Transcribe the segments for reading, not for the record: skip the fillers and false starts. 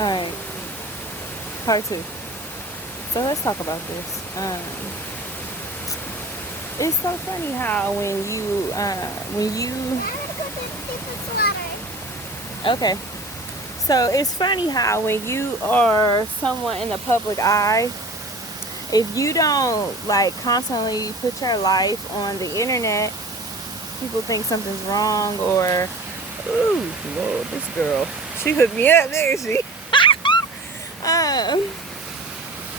Alright, part two. So let's talk about this. It's so funny how when you I'm gonna go to people's water. okay. So it's funny how when you are someone in the public eye, if you don't like constantly put your life on the internet, people think something's wrong. Or ooh, Lord, this girl, she hooked me up, didn't she? um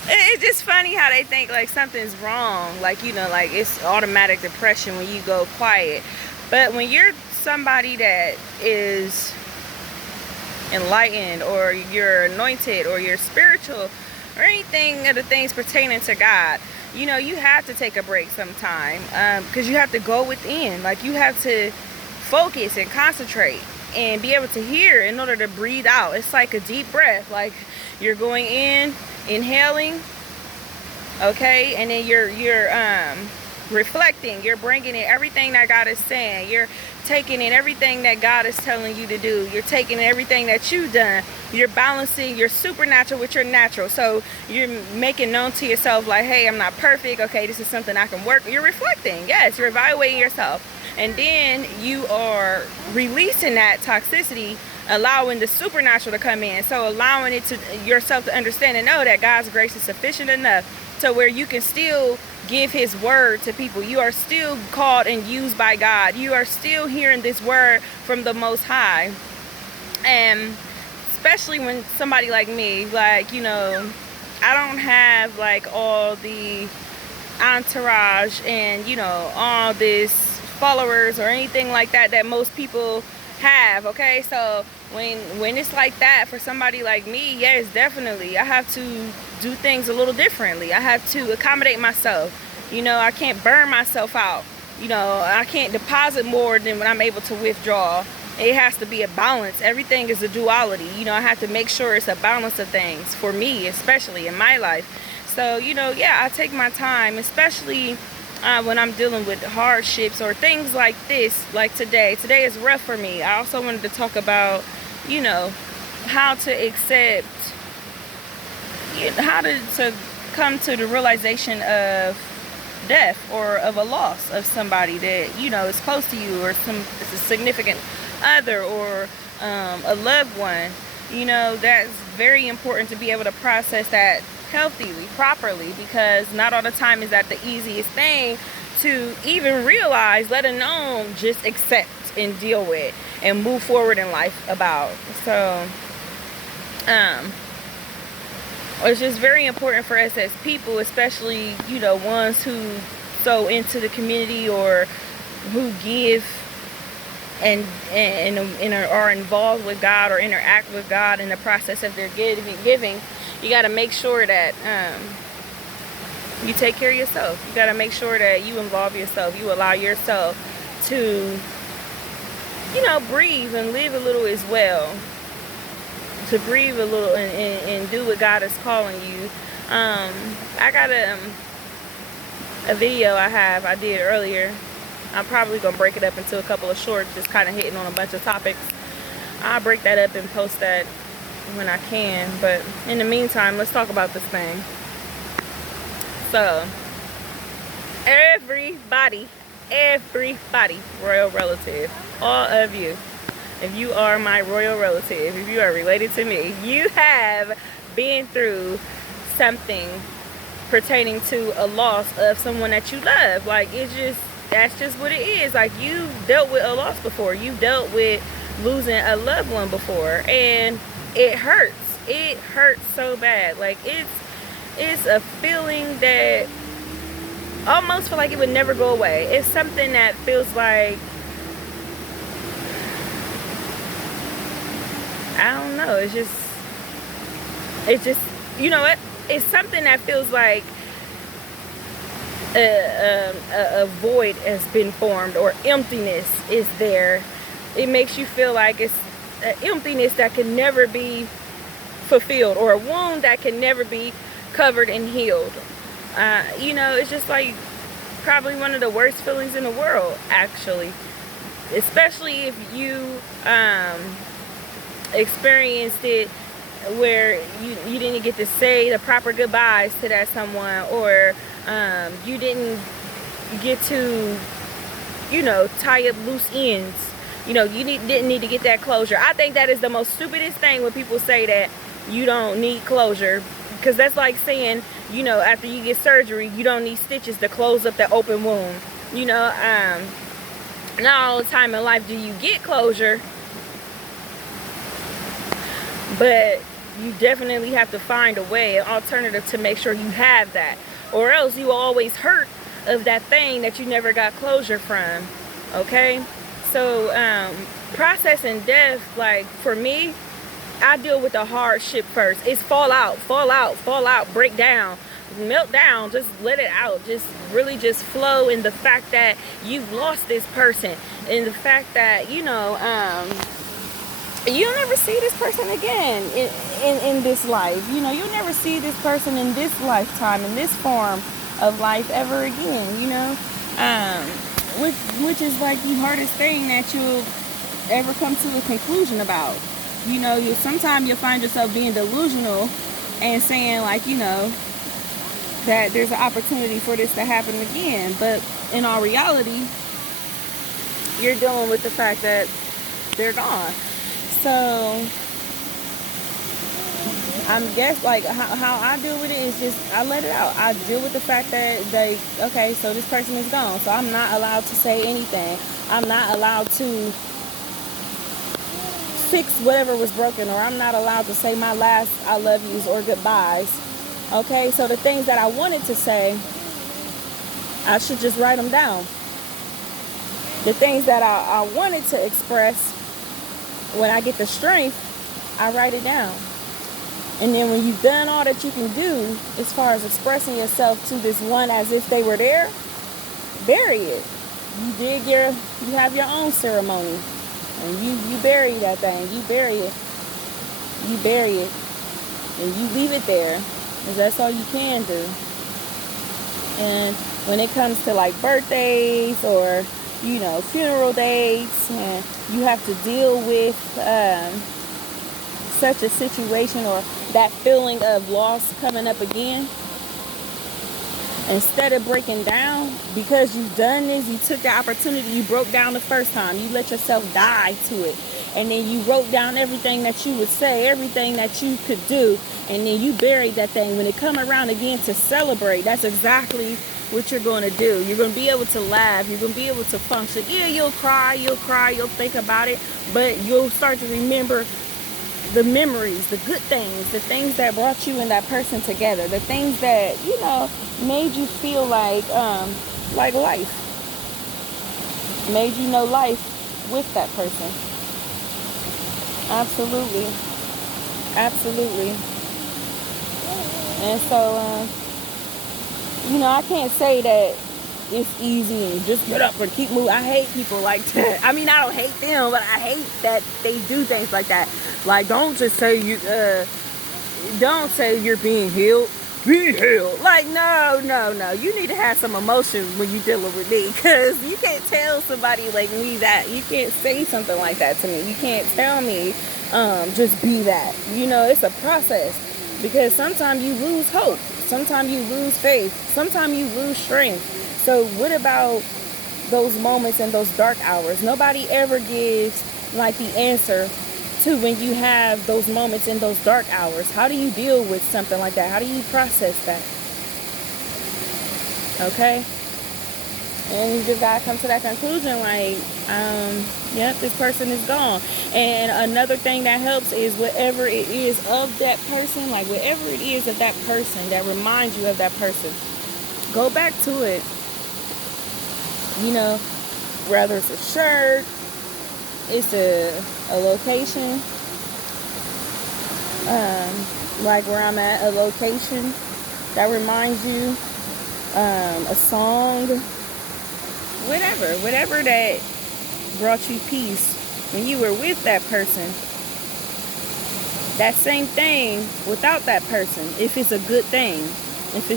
it's just funny how they think like something's wrong, like, you know, like it's automatic depression when you go quiet. But when you're somebody that is enlightened, or you're anointed, or you're spiritual, or anything of the things pertaining to God, you know, you have to take a break sometime, because you have to go within. Like, you have to focus and concentrate and be able to hear in order to breathe out. It's like a deep breath. Like, you're going in, inhaling, okay, and then you're reflecting. You're bringing in everything that God is saying. You're taking in everything that God is telling you to do. You're taking in everything that you've done. You're balancing your supernatural with your natural. So you're making known to yourself, like, hey, I'm not perfect. Okay, this is something I can work. You're reflecting. Yes, you're evaluating yourself. And then you are releasing that toxicity, allowing the supernatural to come in. So allowing it to yourself to understand and know that God's grace is sufficient enough to where you can still give his word to people. You are still called and used by God. You are still hearing this word from the Most High. And especially when somebody like me, like, you know, I don't have like all the entourage and, you know, all this followers or anything like that that most people have. Okay, so when it's like that for somebody like me, yes, definitely I have to do things a little differently. I have to accommodate myself. You know, I can't burn myself out. You know, I can't deposit more than when I'm able to withdraw. It has to be a balance. Everything is a duality. You know, I have to make sure it's a balance of things for me, especially in my life. So, you know, yeah, I take my time, especially when I'm dealing with hardships or things like this, like today. Today is rough for me. I also wanted to talk about, you know, how to accept, how to come to the realization of death, or of a loss of somebody that, you know, is close to you, or it's a significant other, or a loved one. You know, that's very important to be able to process that healthily, properly, because not all the time is that the easiest thing to even realize, let alone just accept and deal with and move forward in life about. So it's just very important for us as people, especially, you know, ones who so into the community, or who give and are involved with God, or interact with God in the process of their giving. You got to make sure that you take care of yourself. You got to make sure that you involve yourself. You allow yourself to, you know, breathe and live a little as well. To breathe a little and do what God is calling you. I got a video I did earlier. I'm probably going to break it up into a couple of shorts, just kind of hitting on a bunch of topics. I'll break that up and post that when I can. But in the meantime, let's talk about this thing. So, everybody, royal relative, all of you, if you are my royal relative, if you are related to me, you have been through something pertaining to a loss of someone that you love. Like, that's just what it is. Like, you've dealt with a loss before. You've dealt with losing a loved one before, and it hurts. It hurts so bad. Like, it's a feeling that almost feel like it would never go away. It's something that feels like, I don't know, it's just, you know what? It's something that feels like a void has been formed, or emptiness is there. It makes you feel like it's an emptiness that can never be fulfilled, or a wound that can never be covered and healed. You know, it's just like probably one of the worst feelings in the world, actually, especially if you experienced it where you didn't get to say the proper goodbyes to that someone, or you didn't get to, you know, tie up loose ends. You know, you didn't need to get that closure. I think that is the most stupidest thing when people say that you don't need closure, because that's like saying, you know, after you get surgery, you don't need stitches to close up the open wound. You know, not all the time in life do you get closure, but you definitely have to find a way, an alternative, to make sure you have that, or else you will always hurt of that thing that you never got closure from. Okay, so processing death, like for me, I deal with the hardship first. It's fall out, break down, melt down, just let it out, just really just flow in the fact that you've lost this person, in the fact that, you know, you'll never see this person again in this life. You know, you'll never see this person in this lifetime, in this form of life ever again, you know, which is like the hardest thing that you'll ever come to a conclusion about. You know, sometimes you'll find yourself being delusional and saying, like, you know, that there's an opportunity for this to happen again, but in all reality, you're dealing with the fact that they're gone. So I'm guess like how I deal with it is just I let it out. I deal with the fact that okay, so this person is gone, so I'm not allowed to say anything. I'm not allowed to fix whatever was broken, or I'm not allowed to say my last I love yous or goodbyes. Okay, so the things that I wanted to say, I should just write them down. The things that I wanted to express, when I get the strength, I write it down. And then when you've done all that you can do as far as expressing yourself to this one as if they were there, bury it. You have your own ceremony, and you bury that thing. You bury it, and you leave it there, because that's all you can do. And when it comes to like birthdays or, you know, funeral dates, and you have to deal with such a situation or that feeling of loss coming up again, instead of breaking down, because you've done this, you took the opportunity, you broke down the first time, you let yourself die to it, and then you wrote down everything that you would say, everything that you could do, and then you buried that thing. When it come around again to celebrate, that's exactly what you're going to do. You're going to be able to laugh, you're going to be able to function. Yeah, you'll cry, you'll think about it, but you'll start to remember the memories, the good things, the things that brought you and that person together, the things that, you know, made you feel like life, made you know life with that person. Absolutely. And so, you know, I can't say that it's easy and just get up and keep moving. I hate people like that. I mean, I don't hate them, but I hate that they do things like that. Like, don't just say don't say you're being healed. Be healed. Like, no. You need to have some emotion when you're dealing with me, because you can't tell somebody like me that. You can't say something like that to me. You can't tell me, just be that. You know, it's a process, because sometimes you lose hope. Sometimes you lose faith. Sometimes you lose strength. So what about those moments and those dark hours? Nobody ever gives like the answer to when you have those moments in those dark hours. How do you deal with something like that? How do you process that? Okay? And you just gotta come to that conclusion, like, yep, this person is gone. And another thing that helps is whatever it is of that person, like whatever it is of that person that reminds you of that person, go back to it. You know, whether it's a shirt, it's a location, like where I'm at, a location that reminds you, a song, whatever that brought you peace when you were with that person. That same thing without that person, if it's a good thing, if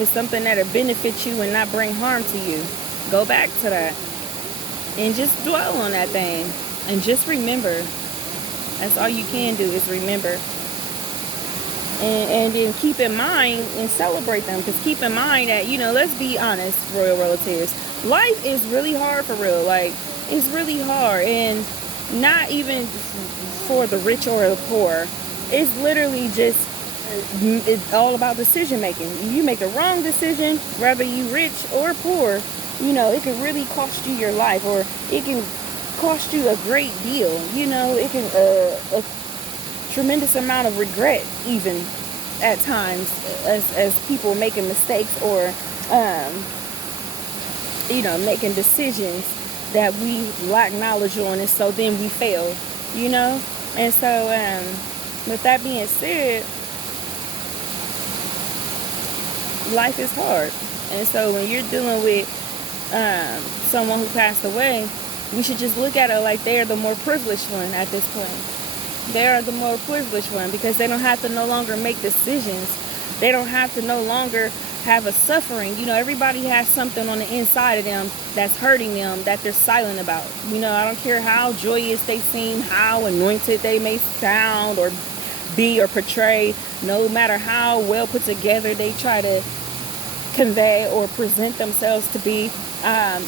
it's something that'll benefit you and not bring harm to you, go back to that and just dwell on that thing, and just remember That's all you can do is remember. And then keep in mind and celebrate them. Because keep in mind that, you know, let's be honest, royal relatives. Life is really hard for real. Like, it's really hard. And not even for the rich or the poor. It's literally just, it's all about decision making. You make a wrong decision, whether you rich or poor, you know, it can really cost you your life. Or it can cost you a great deal. You know, it can, a tremendous amount of regret even at times as people making mistakes or you know, making decisions that we lack knowledge on, and so then we fail, you know. And so with that being said, life is hard. And so when you're dealing with someone who passed away, we should just look at it like they're the more privileged one at this point. They are the more privileged one because they don't have to no longer make decisions. They don't have to no longer have a suffering. You know, everybody has something on the inside of them that's hurting them that they're silent about. You know, I don't care how joyous they seem, how anointed they may sound or be or portray, no matter how well put together they try to convey or present themselves to be.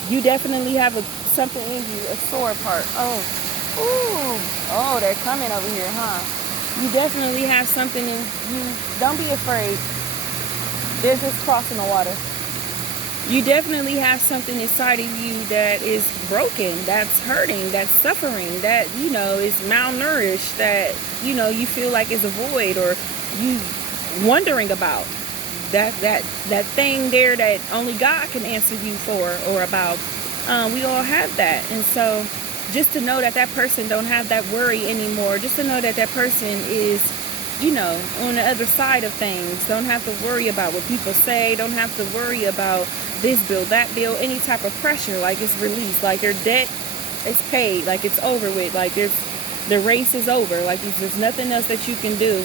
You definitely have something in you, a sore part. Oh, they're coming over here, huh? You definitely have something in you. Don't be afraid. They're just crossing the water. You definitely have something inside of you that is broken, that's hurting, that's suffering, that, you know, is malnourished, that, you know, you feel like is a void, or you wondering about that thing there that only God can answer you for or about. We all have that. And so just to know that that person don't have that worry anymore, just to know that that person is, you know, on the other side of things, don't have to worry about what people say, don't have to worry about this bill, that bill, any type of pressure, like it's released, like their debt is paid, like it's over with, like the race is over, like there's nothing else that you can do.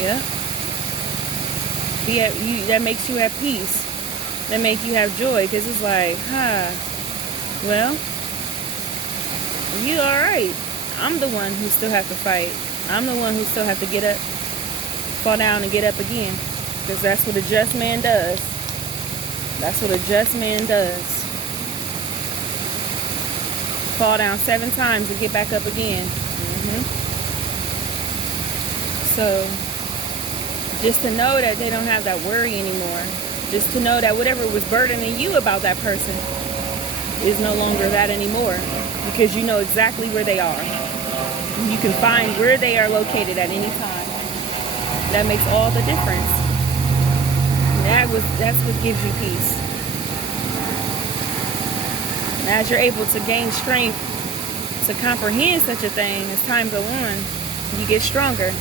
Yeah. That makes you have peace. That make you have joy, because it's like, well, you all right. I'm the one who still have to fight. I'm the one who still have to get up, fall down and get up again, because that's what a just man does. That's what a just man does. Fall down 7 times and get back up again. So just to know that they don't have that worry anymore. Just to know that whatever was burdening you about that person is no longer that anymore, because you know exactly where they are. You can find where they are located at any time. That makes all the difference. That's what gives you peace. And as you're able to gain strength to comprehend such a thing, as time goes on, you get stronger.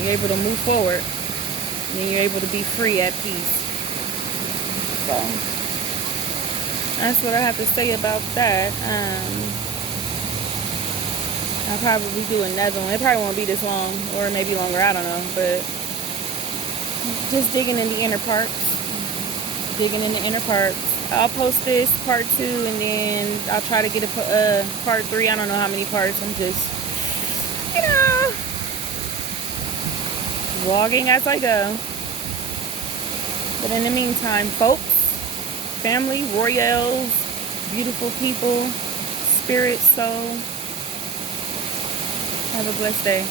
You're able to move forward. And then you're able to be free at peace. So that's what I have to say about that. I'll probably do another one. It probably won't be this long, or maybe longer, I don't know. But just digging in the inner parts. I'll post this part 2, and then I'll try to get a part 3. I don't know how many parts. I'm just, you know, vlogging as I go. But in the meantime, folks, family, royals, beautiful people, spirit, soul, have a blessed day.